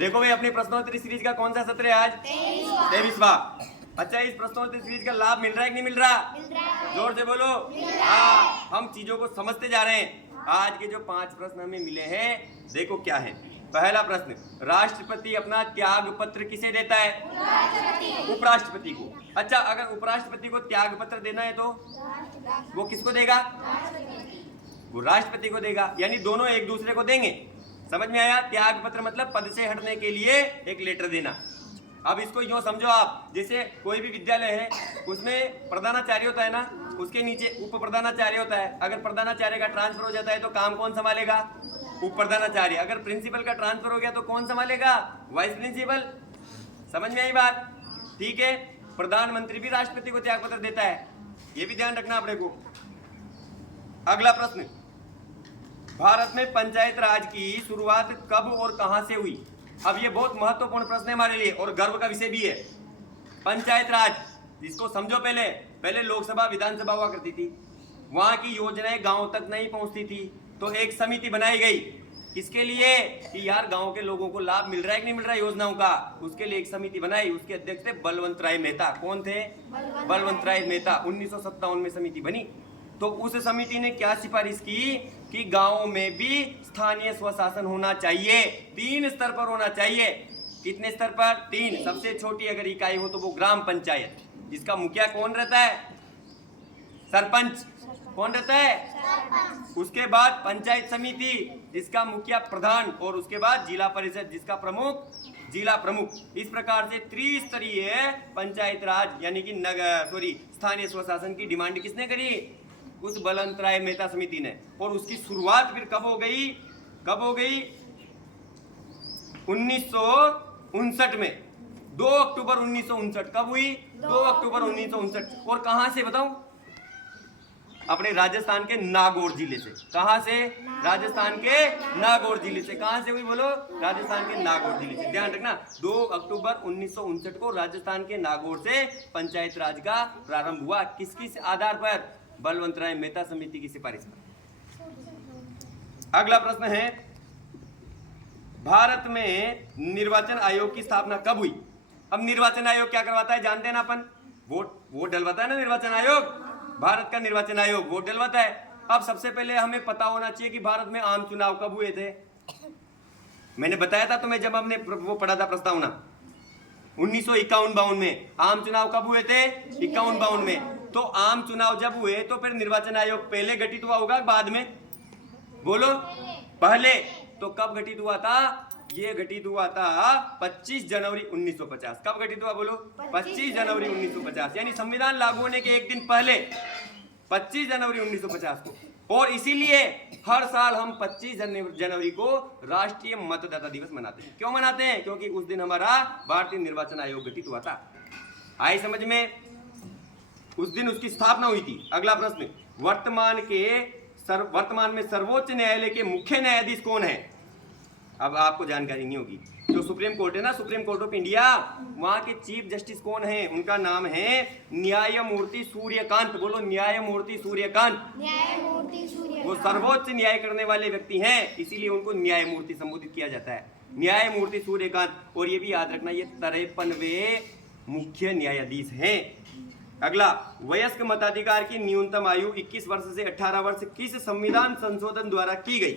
देखो भाई, अपनी प्रश्नोत्तरी सीरीज का कौन सा सत्र है आज? 23वां। अच्छा, इस प्रश्नोत्तरी सीरीज का लाभ मिल रहा है कि नहीं मिल रहा? जोर से बोलो। हाँ, हम चीजों को समझते जा रहे हैं। आज के जो 5 प्रश्न हमें मिले हैं, देखो क्या है। पहला प्रश्न, राष्ट्रपति अपना त्याग पत्र किसे देता है? उपराष्ट्रपति को। अच्छा, अगर उपराष्ट्रपति को त्याग पत्र देना है तो वो किसको देगा? वो राष्ट्रपति को देगा, यानी दोनों एक दूसरे को देंगे। समझ में आया? त्याग पत्र मतलब पद से हटने के लिए एक लेटर देना। अब इसको यूं समझो आप, जैसे कोई भी विद्यालय है, उसमें प्रधानाचार्य होता है ना, उसके नीचे उप प्रधानाचार्य होता है। अगर प्रधानाचार्य का ट्रांसफर हो जाता है तो काम कौन संभालेगा? उप प्रधानाचार्य। अगर प्रिंसिपल का ट्रांसफर हो गया तो कौन संभालेगा? Vice principal. समझ में आई बात? ठीक है। प्रधानमंत्री भी राष्ट्रपति को त्याग पत्र देता है, ये भी ध्यान रखना अपने को। अगला प्रश्न, भारत में पंचायत राज की शुरुआत कब और कहां से हुई? अब ये बहुत महत्वपूर्ण प्रश्न है हमारे लिए और गर्व का विषय भी है। पंचायत राज, इसको समझो। पहले लोकसभा विधानसभा हुआ करती थी, वहां की योजनाएं गांव तक नहीं पहुंचती थी, तो एक समिति बनाई गई। किसके लिए? कि यार गांव के लोगों को लाभ मिल रहा है कि नहीं मिल रहा है योजनाओं का। उसके लिए एक समिति बनाई, उसके अध्यक्ष थे बलवंत राय मेहता। कौन थे? बलवंत राय मेहता। 1957 में समिति बनी। तो उस समिति ने क्या सिफारिश की कि गांव में भी स्थानीय स्वशासन होना चाहिए, 3 स्तर पर होना चाहिए। कितने स्तर पर? 3। सबसे छोटी अगर इकाई हो तो वो ग्राम पंचायत, जिसका मुखिया कौन रहता है? सरपंच। कौन रहता है? उसके बाद पंचायत समिति, जिसका मुखिया प्रधान, और उसके बाद जिला परिषद, जिसका प्रमुख जिला प्रमुख। इस प्रकार से त्रिस्तरीय पंचायत राज यानी कि स्थानीय स्वशासन की डिमांड किसने करी? उस बलवंत राय मेहता समिति ने। और उसकी शुरुआत फिर कब हो गई? 1959 में। 2 अक्टूबर 1959। कब हुई? 2 अक्टूबर 1959। और कहां से बताऊं? अपने राजस्थान के नागौर जिले से। कहां से? राजस्थान के नागौर जिले से। कहां से हुई बोलो? राजस्थान के नागौर जिले से। ध्यान रखना, 2 अक्टूबर 1959 को राजस्थान के नागौर से पंचायत राज का प्रारंभ हुआ। किस आधार पर? बलवंत राय मेहता समिति की सिफारिश पर। अगला प्रश्न है, भारत में निर्वाचन आयोग की स्थापना कब हुई? अब निर्वाचन आयोग क्या करवाता है जानते हैं ना अपन? वोट डलवाता है ना निर्वाचन आयोग। भारत का निर्वाचन आयोग वोट डलवाता है। अब सबसे पहले हमें पता होना चाहिए कि भारत में आम चुनाव कब हुए थे। मैंने बताया था तुम्हें जब हमने वो पढ़ा था प्रस्तावना, 1951-52 में। आम चुनाव कब हुए थे? 51-52 में। तो आम चुनाव जब हुए तो फिर निर्वाचन आयोग पहले गठित हुआ होगा बाद में? बोलो। पहले। तो कब गठित हुआ था? ये गठित हुआ था 25 जनवरी 1950। कब गठित हुआ बोलो? 25 जनवरी 1950, यानी संविधान लागू होने के एक दिन पहले, 25 जनवरी 1950 को। और इसीलिए हर साल हम 25 जनवरी को राष्ट्रीय मतदाता दिवस मनाते हैं। क्यों मनाते हैं? क्योंकि उस दिन हमारा भारतीय निर्वाचन आयोग गठित हुआ था। आई समझ में? उस दिन उसकी स्थापना हुई थी। अगला प्रश्न, वर्तमान में सर्वोच्च न्यायालय के मुख्य न्यायाधीश कौन है? अब आपको जानकारी नहीं होगी। जो सुप्रीम कोर्ट है ना, सुप्रीम कोर्ट ऑफ इंडिया, वहां के चीफ जस्टिस कौन है? उनका नाम है न्यायमूर्ति सूर्यकांत। बोलो, न्यायमूर्ति सूर्यकांत। वो सर्वोच्च न्याय करने वाले व्यक्ति हैं, इसीलिए उनको न्यायमूर्ति संबोधित किया जाता है, न्यायमूर्ति सूर्यकांत। और ये भी याद रखना, ये 53वें मुख्य न्यायाधीश हैं। अगला, वयस्क मताधिकार की न्यूनतम आयु 21 वर्ष से 18 वर्ष किस संविधान संशोधन द्वारा की गई?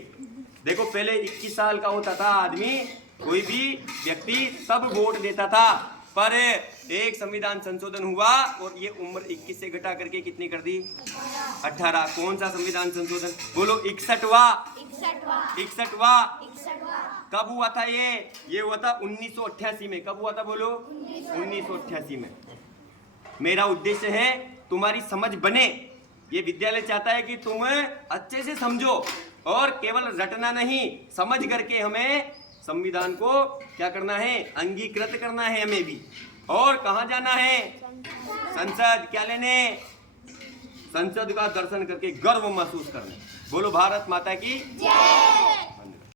देखो, पहले 21 साल का होता था आदमी, कोई भी व्यक्ति, तब वोट देता था। पर एक संविधान संशोधन हुआ और ये उम्र 21 से घटा करके कितनी कर दी? 18। कौन सा संविधान संशोधन? बोलो, 61वां। कब हुआ था ये हुआ था 1988 में। कब हुआ था बोलो? 1988 में। मेरा उद्देश्य है तुम्हारी समझ बने। ये विद्यालय चाहता है कि तुम अच्छे से समझो और केवल रटना नहीं, समझ करके हमें संविधान को क्या करना है? अंगीकृत करना है हमें भी। और कहां जाना है? संसद। क्या लेने? संसद का दर्शन करके गर्व महसूस करने। बोलो, भारत माता की जय।